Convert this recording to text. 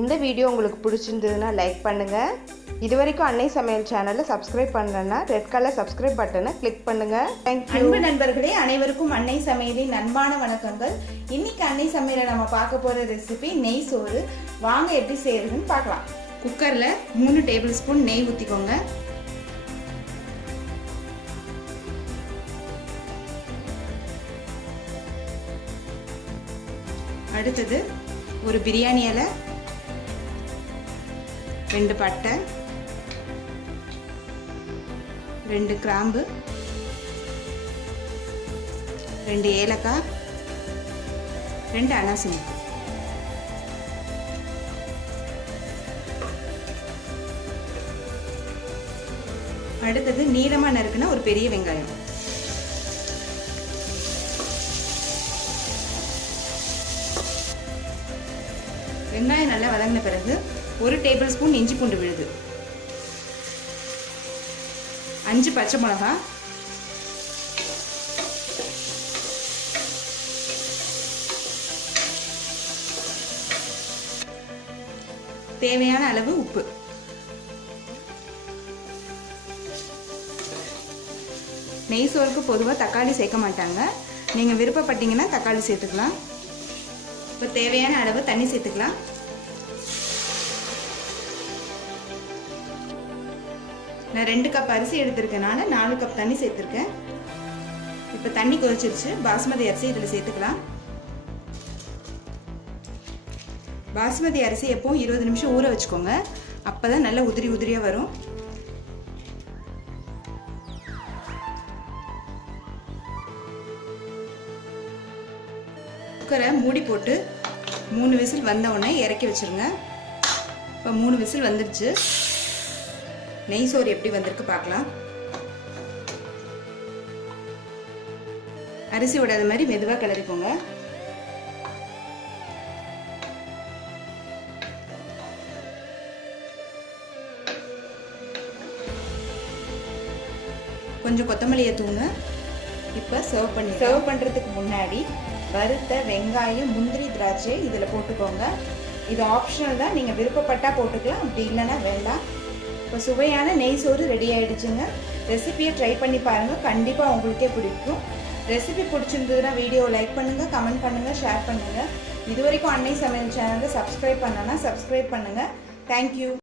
இந்த வீடியோ உங்களுக்கு பிடிச்சிருந்ததுன்னா லைக் பண்ணுங்கள். இது வரைக்கும் அன்னை சமையல் சேனலை சப்ஸ்கிரைப் பண்ணலன்னா ரெட் கலர் சப்ஸ்கிரைப் பட்டனை கிளிக் பண்ணுங்கள். தேங்க்யூ. அன்பு நண்பர்களே, அனைவருக்கும் அன்னை சமையலின் அன்பான வணக்கங்கள். இன்னைக்கு அன்னை சமையலை நம்ம பார்க்க போகிற ரெசிபி நெய் சோறு. வாங்க எப்படி செய்யறதுன்னு பார்க்கலாம். குக்கரில் 3 டேபிள் ஸ்பூன் நெய் ஊற்றிக்கோங்க. அடுத்தது ஒரு பிரியாணி இலை, 2 பட்டை, 2 கிராம்பு, 2 ஏலக்காய், 2 அனாசி. அடுத்தது நீளமாக நறுக்குன ஒரு பெரிய வெங்காயம். வெங்காயம் நல்லா வதங்கின பிறகு 1 டேபிள் ஸ்பூன் இஞ்சி பூண்டு விழுது, 5 பச்சை மிளகாய், தேவையான அளவு உப்பு. நெய் சோறுக்கு பொதுவாக தக்காளி சேர்க்க மாட்டாங்க. நீங்கள் விருப்பப்பட்டீங்கன்னா தக்காளி சேர்த்துக்கலாம். இப்போ தேவையான அளவு தண்ணி சேர்த்துக்கலாம். நான் 2 கப் அரிசி எடுத்திருக்கனால 4 கப் தண்ணி சேர்த்துருக்கேன். இப்போ தண்ணி கொதிச்சிருச்சு. பாஸ்மதி அரிசி இதில் சேர்த்துக்கலாம். பாஸ்மதி அரிசி எப்பவும் 20 நிமிஷம் ஊற வச்சுக்கோங்க. அப்போ தான் நல்லா உதிரி உதிரியாக வரும். குக்கரை மூடி போட்டு 3 விசில் வந்த உடனே இறக்கி வச்சுருங்க. இப்போ 3 விசில் வந்துடுச்சு. நெய் சோறு எப்படி வந்திருக்கு பார்க்கலாம். அரிசி விடாத மாதிரி மெதுவாக கிளறிக்கோங்க. கொஞ்சம் கொத்தமல்லியை தூங்க. இப்போ சர்வ் பண்ணுறதுக்கு முன்னாடி வறுத்த வெங்காயம், முந்திரி, திராட்சை இதில் போட்டுக்கோங்க. இது ஆப்ஷனல் தான். நீங்கள் விருப்பப்பட்டால் போட்டுக்கலாம், அப்படி இல்லைன்னா வேண்டாம். இப்போ சுவையான நெய் சோறு ரெடி ஆகிடுச்சுங்க. ரெசிபியை ட்ரை பண்ணி பாருங்கள், கண்டிப்பாக உங்களுக்கே பிடிக்கும். ரெசிபி பிடிச்சிருந்ததுன்னா வீடியோ லைக் பண்ணுங்கள், கமெண்ட் பண்ணுங்கள், ஷேர் பண்ணுங்கள். இது வரைக்கும் அன்னை சமையல் சேனலை சப்ஸ்கிரைப் பண்ணலன்னா சப்ஸ்கிரைப் பண்ணுங்கள். தேங்க்யூ.